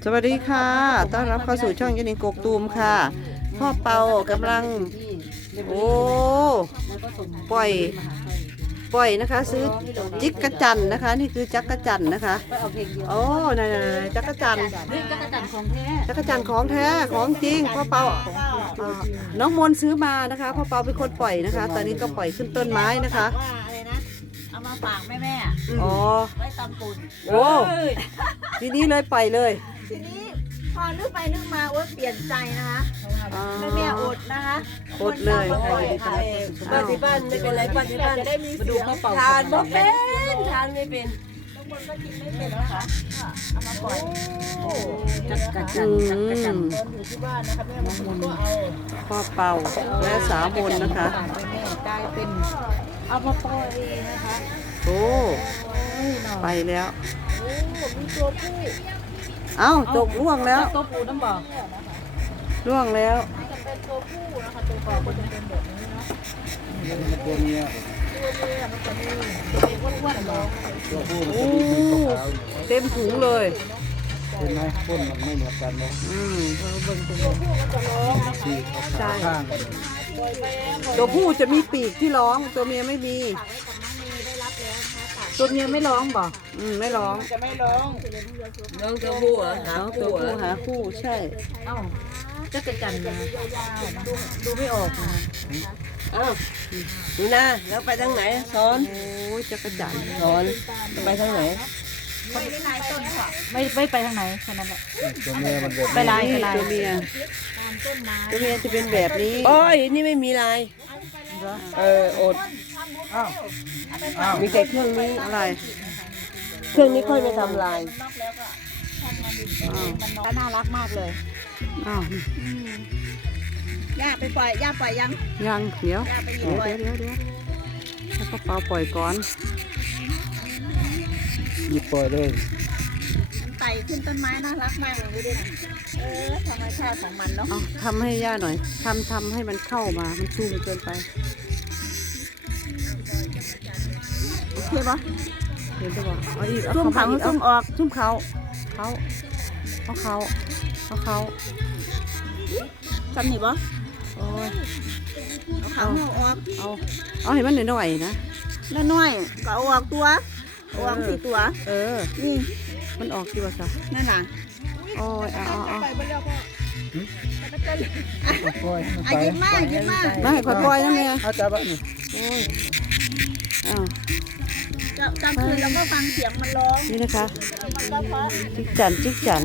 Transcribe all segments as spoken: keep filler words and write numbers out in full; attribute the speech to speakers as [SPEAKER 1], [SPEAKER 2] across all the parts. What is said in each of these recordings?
[SPEAKER 1] สวัสดีค่ะต้อนรับเข้าสู่ช่องยันนิงกกตูมค่ะพ่อเปากำลังโอ้ปล่อยปล่อยนะคะซื้อจิกกระจันนะคะนี่คือจักกระจันนะคะโอ้นายจักกระจันจักกระจันของแท้จักกระจันของแท้ของจริงพ่อเปาน้องมนซื้อมานะคะพ่อเปาเป็นคนปล่อยนะคะตอนนี้ก็ปล่อยขึ้นต้นไม้นะคะ
[SPEAKER 2] เอามาฝากแม่แม่
[SPEAKER 1] อ๋อ
[SPEAKER 2] ไว้ตำปุ่น
[SPEAKER 1] โอ้ทีนี้เลยปล่อยเลย
[SPEAKER 2] ทีนี้พอนึกไปนึกมาโอ๊ยเปลี่ยนใจนะคะแม่แม่อดนะคะ
[SPEAKER 1] อดเลย
[SPEAKER 3] บ้านที่บ้านไม่เป็นไรบ้านที่บ้านจะได้มีมาดูข้าวเปล่าทานไม่เป็นทานไม่เป็น
[SPEAKER 2] ทุกคนก็กินไม่เป็นนะคะเอามาปล่อย
[SPEAKER 1] จักกระจันจักกระจัน
[SPEAKER 2] อยู่ที่บ้านนะคะแม่บางคนก็เอา
[SPEAKER 1] พ่อเป่าและสาวมนนะคะ
[SPEAKER 2] แม่กลายเป็นเอามาปล่อยนะคะ
[SPEAKER 1] โอ้ไปแล้ว
[SPEAKER 2] มีตัวผู้
[SPEAKER 1] เอ้าตกล่วงแล้ว
[SPEAKER 2] ตัวผู้น้ำบ่อ
[SPEAKER 1] ล่วงแล้ว
[SPEAKER 2] จะเป็นตัวผู้นะคะตัวผู้ก็จะเป็นแบบนี้เนาะ
[SPEAKER 3] ตัวเมีย
[SPEAKER 2] ตัวเมียมันจะมีตัวอ้วนๆเนาะ
[SPEAKER 3] ตัวผู้มันจะมีสีขาว
[SPEAKER 1] เต็มถุงเลย
[SPEAKER 3] เห็นไหมพ่นมันไม่เหมือนกันนะ
[SPEAKER 1] อืม
[SPEAKER 2] ตัวผู้มันจะร้อง
[SPEAKER 3] สีขาวข้าง
[SPEAKER 1] ตัวผู้จะมีปีกที่ร้องตัวเมียไม่มีตัวเมียไม่ร้องบ่อืมไม่ร้อง
[SPEAKER 2] จะไม่ร้อง
[SPEAKER 3] น้องตัวผู้เหรอหา
[SPEAKER 1] ตัวผู้หาคู่ใช่
[SPEAKER 2] เอ้าจักรจันทร์นะดูไม่ออกนะ
[SPEAKER 3] เอ้าดูนะแล้วไปทางไหนสอน
[SPEAKER 1] โอ้ยจักรจันทร์
[SPEAKER 3] สอนไปทางไหน
[SPEAKER 2] ไม่ไม่ไม่ไปทางไหนแค่นั้นแหละ
[SPEAKER 3] ตัวเมียมันแบบ
[SPEAKER 1] ไปลายไปลายตัวเมียตัวเมียจะเป็นแบบนี้
[SPEAKER 3] โอ้ยนี่ไม่มีลายเอออดมีแต่เครื่องนี้
[SPEAKER 1] อะไร
[SPEAKER 3] เครื่องนี้ค่อยไม่ทำลาย
[SPEAKER 2] มันน่ารักมากเลย
[SPEAKER 1] อ้าว
[SPEAKER 2] ย่าไปปล่อยย่าปล่อยยัง
[SPEAKER 1] ยังเดี๋ยวเดี๋ยวเดี๋ยวเดี๋ยวแล้วก็เปาปล่อยก่อน
[SPEAKER 3] หยิบปล่อยเลย
[SPEAKER 2] ไต่ขึ้นต้นไม้น่ารักมากเลยดูดิเออธรรมชาติของมันเนาะ
[SPEAKER 1] ทำให้ย่าหน่อยทำทำให้มันเข้ามามันซูมเกินไปโอเคปะเห็นจะบอกเอาอีก
[SPEAKER 2] ซุ่มเขาซุ่มออก
[SPEAKER 1] ซุ่มเขาเขาเขาเขาเขาเขา
[SPEAKER 2] จำหนิปะ
[SPEAKER 1] โอ้ย
[SPEAKER 2] เอาเขาออก
[SPEAKER 1] เอาเอาให้มันหน่อยๆนะ
[SPEAKER 2] น้อยๆก็ออกตัวออกสี่ตัว
[SPEAKER 1] เออ
[SPEAKER 2] นี่
[SPEAKER 1] มันออกกี่วันซะ
[SPEAKER 2] นั่นน่ะ
[SPEAKER 1] โอ้ยเอาเอา
[SPEAKER 2] ไปบนเรือพ่ออ่ะยิ้มมากยิ้มมาก
[SPEAKER 1] ไม่ค่อยปล่อยนะแม่
[SPEAKER 3] เอาจับอ่ะนี่
[SPEAKER 1] โอ้ยอ้าว
[SPEAKER 2] กลางคืนเราก็ฟังเสียงมันร้อง
[SPEAKER 1] นี่นะคะจิกจันจิกจัน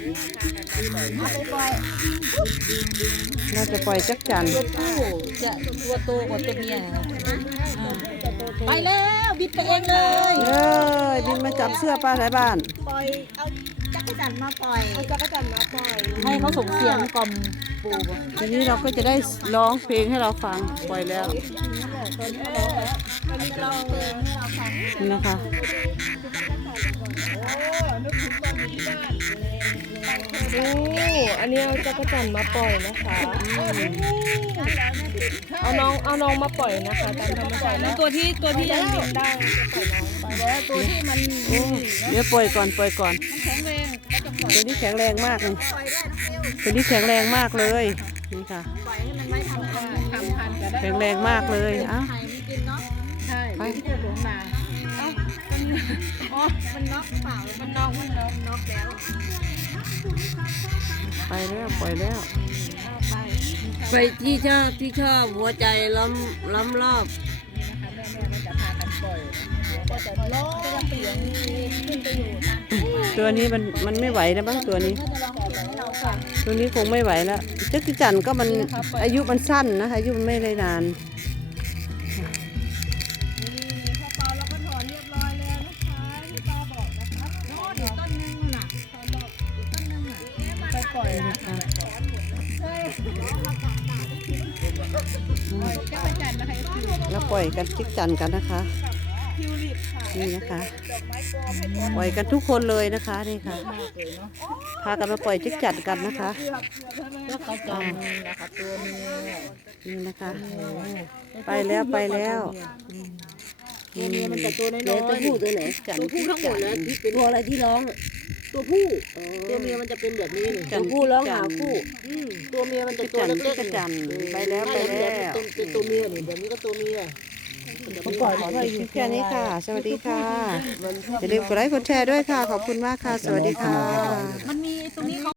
[SPEAKER 1] เราจะปล่อยจักจัน
[SPEAKER 2] ตัวผู้จะตัวโตกว่าตัวเมียไปแล้วบินไปเองเลย
[SPEAKER 1] เอ้ยบินมาจับเสื้อป้าไหนบ้าน
[SPEAKER 2] ปล่อยเอาจักรจันมาปล่อยเอาจักรจันมาปล่อยให้เขาส่งเสียงกล่อมปู
[SPEAKER 1] ทีนี้เราก็จะได้ร้องเพลงให้เราฟังปล่อยแล้วนี่นะคะ
[SPEAKER 3] โอ้อันนี้เอาจักรจันทร์มาปล่อยนะคะเอาน้องเอาน้องมาปล่อยนะคะตามธรรมชาติแล้วตัวที่ตัวที่ยังบินได้ปล่อยน้องไปแล้วตัวที่มัน
[SPEAKER 1] เดี๋ยวปล่อยก่อนปล่อยก่อนตัวนี้แข็งแรงมากเลยตัวนี้แข็งแรงมากเลยนี่ค่ะแข็งแรงมากเลยอ้าวไป
[SPEAKER 2] อ๋อมันน็อกเปล่ามันน็อกมันน็อกน็อกแล้ว
[SPEAKER 1] ไปแล้วปล่อยแล้ว
[SPEAKER 3] ไปที่ชอบที่ชอบหัวใจล้ำล้ำรอบ
[SPEAKER 1] ตัวนี้มันมันไม่ไหวนะบ้างตัวนี้ตัวนี้คงไม่ไหวแล้วจักรจันทร์ก็มันอายุมันสั้นนะคะอายุมันไม่ได้นานแล้วปล่อยกันจิกจันกันนะคะนี่นะคะปล่อยกันทุกคนเลยนะคะนี่ค่ะพากันมาปล่อยจิกจันกันนะคะนี่นะคะไปแล้วไปแล้ว
[SPEAKER 2] ตัวนี้มันจะตัวน้อย
[SPEAKER 3] ตัวผู้ตัวไหนจันตัวผู้ทั้งหมดนะที่เป็นตัวอะไรที่ร้อง
[SPEAKER 4] ตัวผู้ตัวเมียมันจะเป็นแบบนี้นี่
[SPEAKER 1] จั
[SPEAKER 4] ตั
[SPEAKER 1] น
[SPEAKER 4] วผู้ร้องหาคู่อืมตัวเมียมันจะ
[SPEAKER 1] จั
[SPEAKER 4] ตัวน เล็ก
[SPEAKER 1] จักร
[SPEAKER 4] ๆ
[SPEAKER 1] จันไปแล้วไปแล้ว
[SPEAKER 4] เป็นตัวเมียนี่แบบนี้ก็ตัวเมีย
[SPEAKER 1] ขอปล่อยขอปล่อยคลิปแค่นี้ค่ะ สวัสดีค่ะอย่าลืมกดไลค์กดแชร์ด้วยค่ะ ขอบคุณมากค่ะ สวัสดีค่ะ
[SPEAKER 2] มันมีตรงนี้เขา